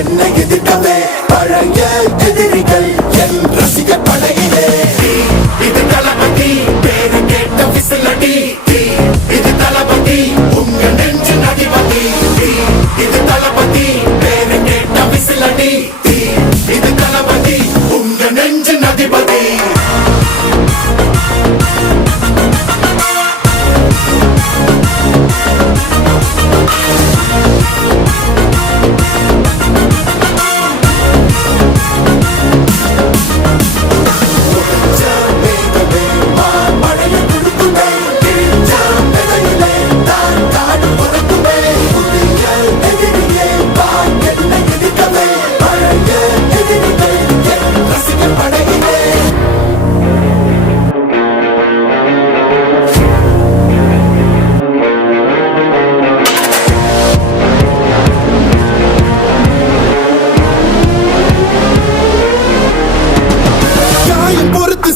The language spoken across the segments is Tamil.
என்னை எதிர்க்கவே பழைய எதிரிகள் என் ரசிகர் படையிலே. இது தளபதி பேரு கேட்ட விசிலடி, இது தளபதி உங்க நெஞ்சு நடிபதி. இது தளபதி பேரு கேட்ட விசிலடி, இது தளபதி உங்க நெஞ்சு நடிபதி.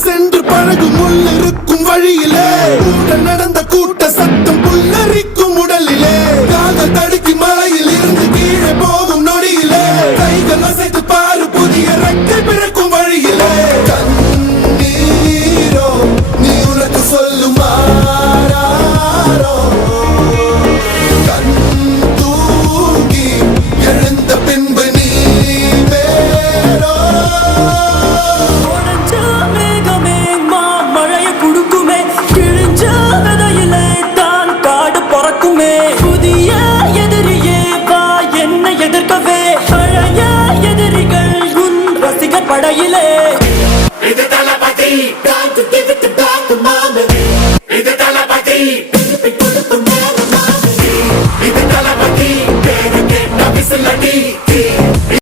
சென்று பழகும் முள்ளிருக்கும் வழியிலே, உடன் நடந்த கூட்ட சத்தம் புல்லரிக்கும் உடலிலே, காதல் தடுக்கி மலையில் இருந்து கீழே போகும் நொடியிலே, கைகள் அசைத்து பாரு புதிய ரெக்கை பிறக்கும் வழியிலே. கண்ணீரோ நீ உனக்கு சொல்லுமாறோ, கண் தூங்கி எழுந்த பின்பு நீ வேறோ. புதிய எதிரியே வா என்னை எதிர்க்கவே, பழைய எதிரிகள் உன் ரசிகர் படையிலே.